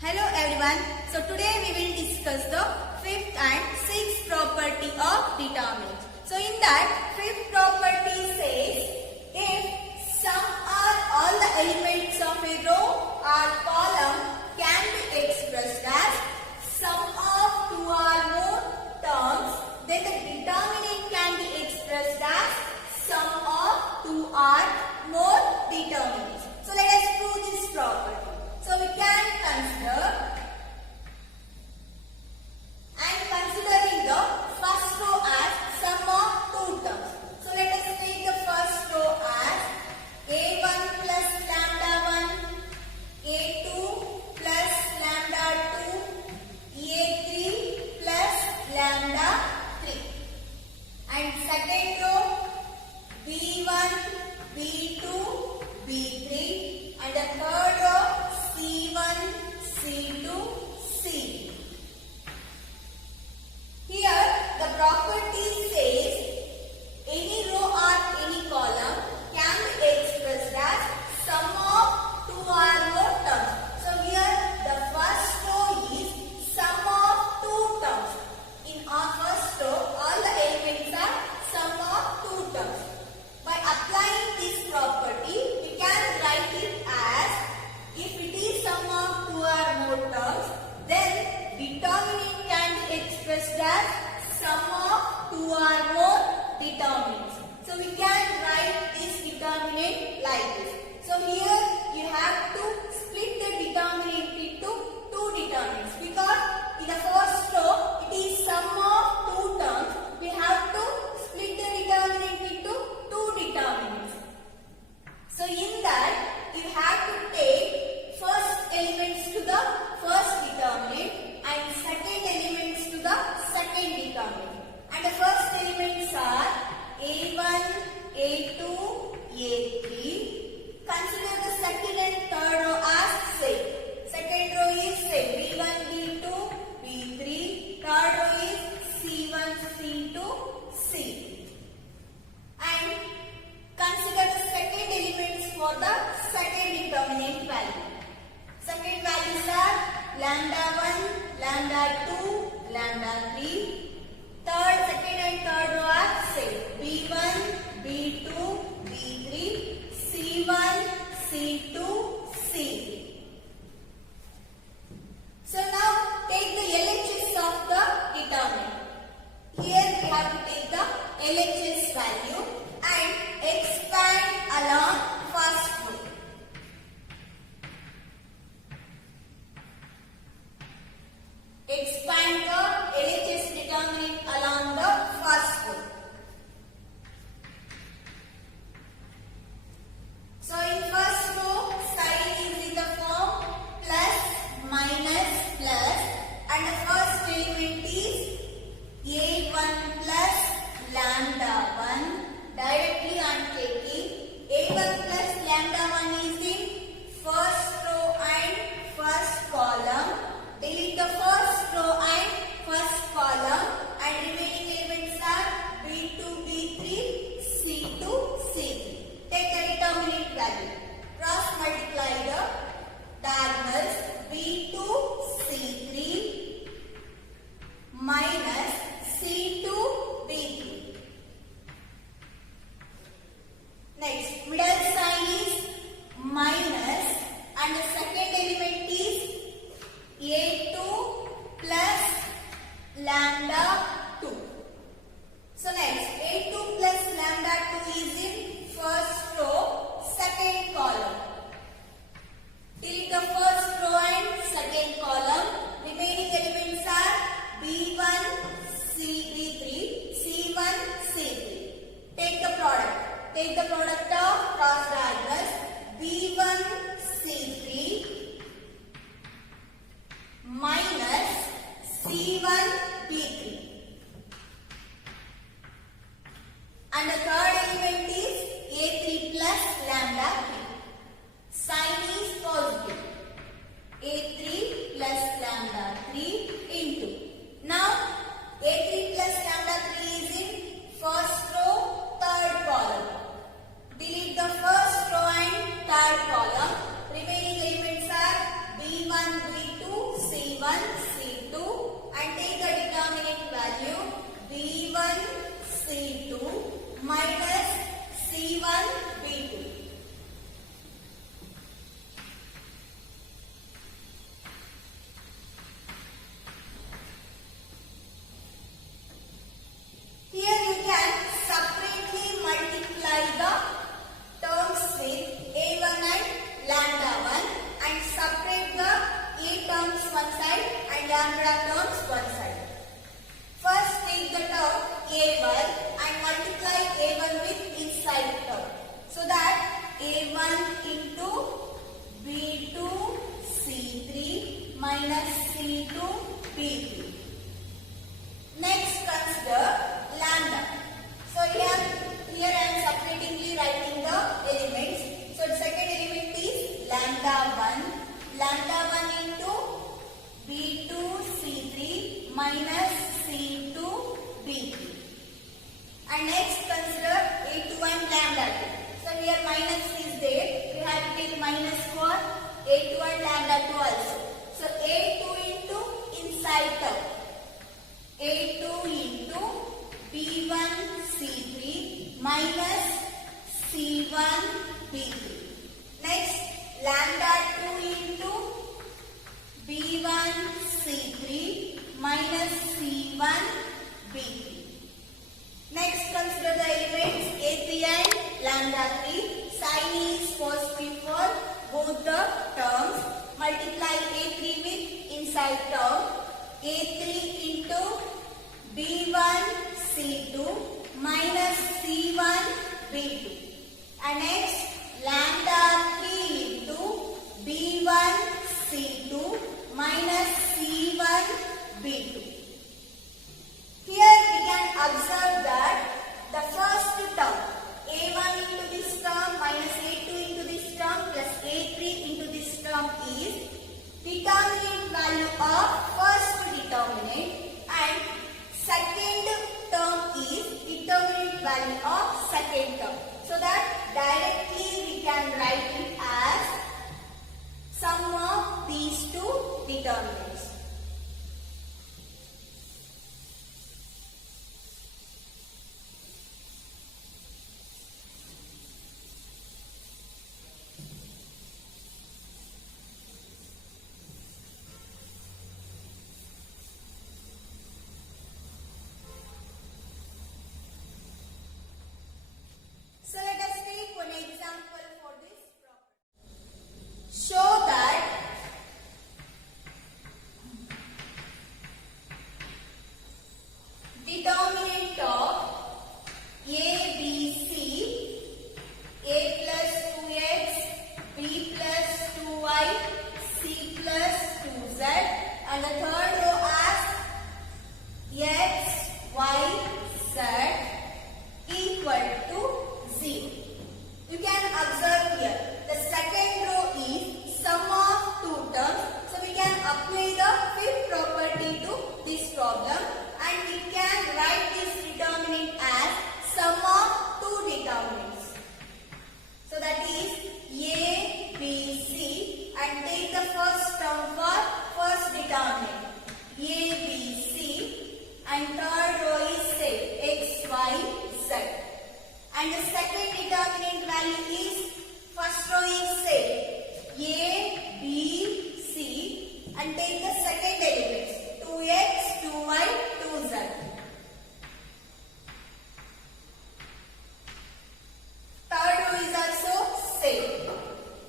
Hello everyone. So today we will discuss the fifth and sixth property of determinants. So in that fifth property says if some or all the elements of a row or column can be expressed as sum of two or more terms, then the determinant can be expressed as sum of two or more determinants. So let us prove this property. So we can considering the first row as sum of two terms. So let us take the first row as a1 plus lambda 1, a2 plus lambda 2, a3 plus lambda 3. And second row b1, b2, b3, and the third row c1, c2, c. Here the property says any row or any column can be expressed as sum of two or more terms. So here the first row is sum of two terms. In our first row all the elements are sum of two terms. By applying this property we can write it as if it is sum of two or more terms, then determinant can be expressed as sum of two or more determinants. So we can write this determinant like this. So here you have to split the determinant into two determinants because in the first row it is sum of two terms. We have to split the determinant into two determinants. So in that you have to take first elements to the first determinant and second elements to the second determinant. And the first elements are a1, a2, a3. Consider the second and third row as same. Second row is same, b1, b2, b3. Third row is c1, c2, c. And consider the second elements for the second determinant value. Second values are lambda 1, lambda 2, lambda 3. Second and third row are same. b1, b2, b3, c1, c2, c3. So now take the LHS of the determinant. Here we have to take the LHS value and expand along first row. Expand the LHS determinant along the first row. So in first row, sign is in the form plus, minus, plus, and the first element is a1 plus lambda 1. Directly I am taking a1 plus lambda 1 is in first row and first column. Delete the first row and first column and remaining elements are b2, b3, c2, c3. Take the determinant value. Cross multiply the diagonals b2, c3 minus c2, b3. Next, middle sign is minus and the second element is a2 plus lambda 2. So next, a2 plus lambda 2 is in first row, second column. Delete the first row and second column. Remaining elements are b1, b3, c1, c3. Take the product. Take the product of cross diagonals b1, c3 minus c1, b3. And the third element is a3 plus lambda 3. Sign is positive. C1, C2 and take the determinant value B1, C2 minus C1, B2. Here you can separately multiply the terms with A1 and lambda 1 and separate the A terms one side and lambda terms one side. First take the term A1 and multiply A1 with inside term. So that A1 into B2 C3 minus C2 B3. Next consider lambda. So here I am separatingly writing the elements. So the second element is lambda 1 into B2 C3 minus C2 B3. And next consider A2 and lambda 2. So here minus is there. We have to take minus for A2 and lambda 2 also. So A2 into inside term. A2 into B1 C3 minus C1 B3. Next lambda 2 into B1 C3 minus C1 B3. Next consider the elements A3 and lambda 3. Sign is positive for both the terms. Multiply A3 with inside term. A3 into B1 C2 minus C1 B2. And next lambda 3 into B1 C2 minus C1 B2. Here we can observe that the first term A1 into this term minus A2 into this term plus A3 into this term is determinant value of first determinant and second term is determinant value of second term. So that directly we can write it as sum of these two determinants. So let us take one example for this problem. Show that determinant of A, B, C, A plus 2x, B plus 2y, C plus 2z and the third row as x, y, z equal to 0. You can observe here the second row is sum of two terms. So we can apply the fifth property to this problem and we can write this determinant as sum of two determinants. So that is A, B, C and take the first term for first determinant A, B, C and third row is say x, y, z. And the second determinant value is first row is say A, B, C and take the second elements 2x, 2y, 2z. Third row is also same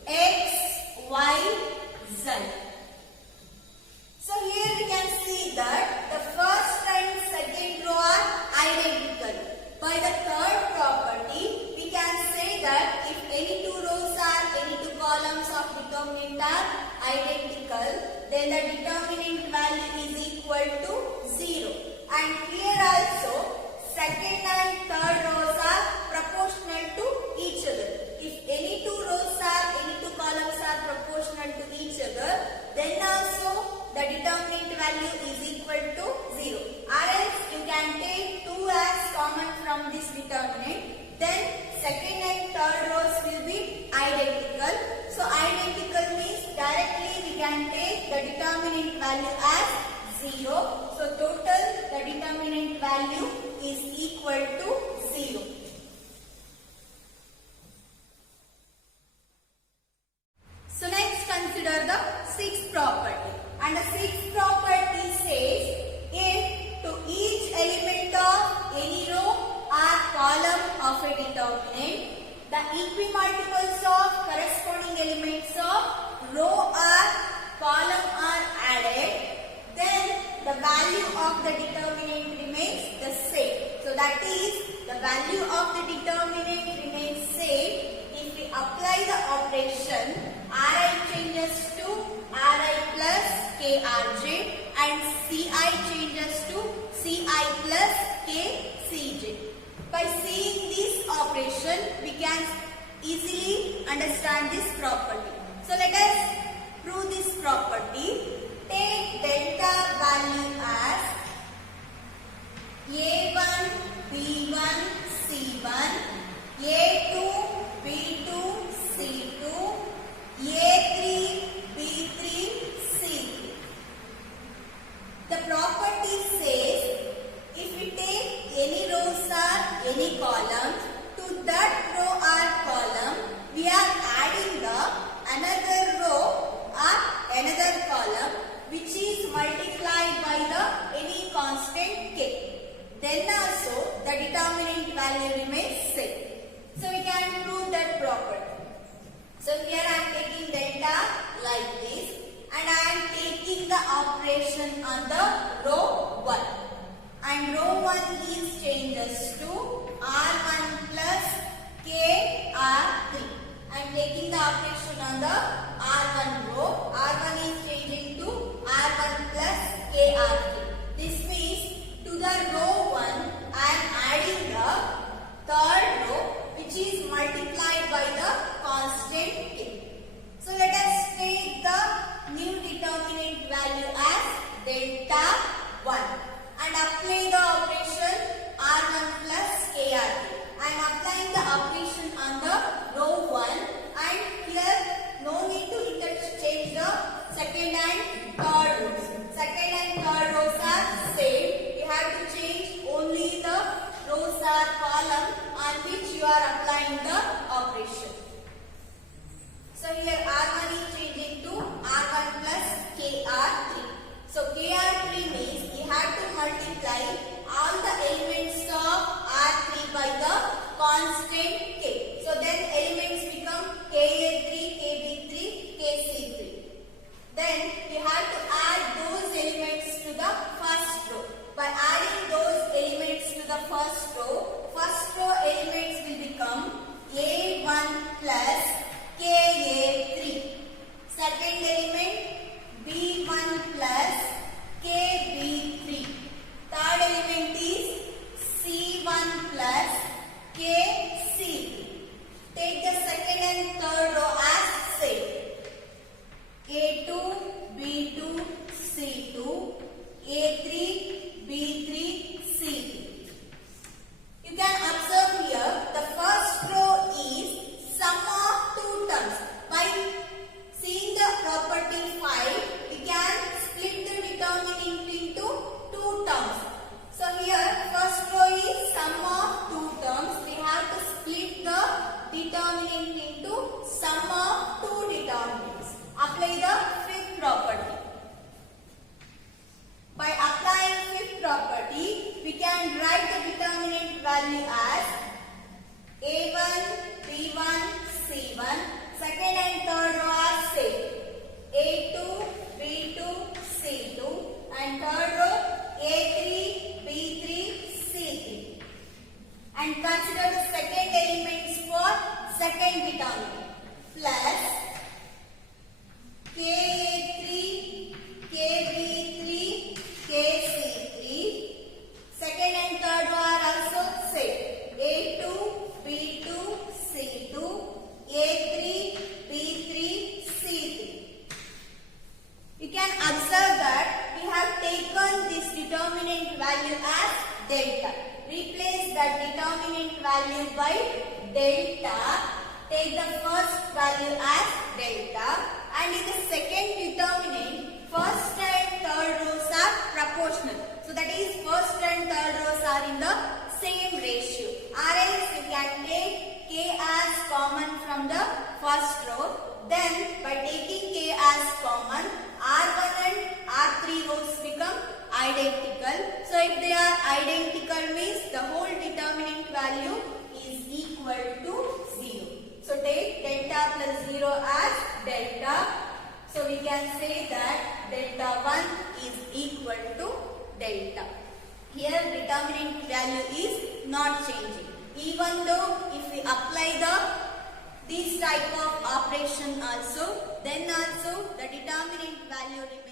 x, y, z. So here we can see that the first and second row are identical. By the third property, we can say that if any two rows or any two columns of determinant are identical, then the determinant value is equal to 0. And here also, second and third rows are proportional to each other. If any two rows or any two columns are proportional to each other, then also the determinant value is equal to 0. Or else you can take 2 as common from this determinant, then second and third rows will be identical. So identical means directly we can take the the determinant value as 0. So total the determinant value is equal to 0. So next consider the sixth property. And the sixth property says if to each element of any row or column of a determinant, the equimultiples of corresponding elements of row or column are added, then the value of the determinant remains the same. So that is, the value of the determinant remains same if we apply the operation Ri changes to Ri plus Krj and Ci changes to Ci plus Kcj. By seeing this operation, we can easily understand this property. So let us prove this property. Take delta value as A1, B1, C1, A2, B2, C2, A3, B3, C3. The property says if we take any rows or any columns, to that row or column we are adding the another row or another column which is multiplied by the any constant k. Then also the determinant value remains same. So we can prove that property. So here I am taking delta like this and I am taking the operation on the row 1. And row 1 is changes to R1 plus KR3. I am taking the operation on the R1 row. R1 is changing to R1 plus KR3. This means to the row 1 I am adding the third row which is multiplied by the constant k. So let us take the new determinant value as delta 1 and apply the operation R1 plus KR3. I am applying the operation on the row 1 and here no need to interchange the second and third rows. Second and third rows are same. You have to change only the rows or column on which you are applying the operation. So here R1 is changing to R1 plus KR3. So KR3 means you have to multiply all the elements of R3 by the constant K. So then elements become KA3, KB3, KC3. Then you have to add those elements to the first row. By adding those elements to the first row elements will become A1 plus KA3. Second element B1 plus KB3. Third element is C1 plus KC3. Take the second and third row as same. A2, B2, C2, A3, B3, C3. You can observe here the first row is sum of two terms. By seeing the property 5, we can split the determinant into two terms. So here first row is sum of two terms. We have to split the determinant into sum of two determinants. Apply the fifth property. By applying fifth property, we can write the determinant value as A1, B1, C1. Second and third row are same. A2, B2, C2. And third row A3, B3, C3. And consider the second elements for second determinant. Plus KA3, KB3, KC3. Second and third row are also same. A2, B2, C2, A3, B3, C3. You can observe that we have taken this determinant value as delta. Replace that determinant value by delta. Take the first value as delta and in the second determinant for first row. Then by taking k as common, R1 and R3 rows become identical. So if they are identical means the whole determinant value is equal to 0. So take delta plus 0 as delta. So we can say that delta 1 is equal to delta. Here determinant value is not changing. Even though if we apply this type of operation also, then also the determinant value remains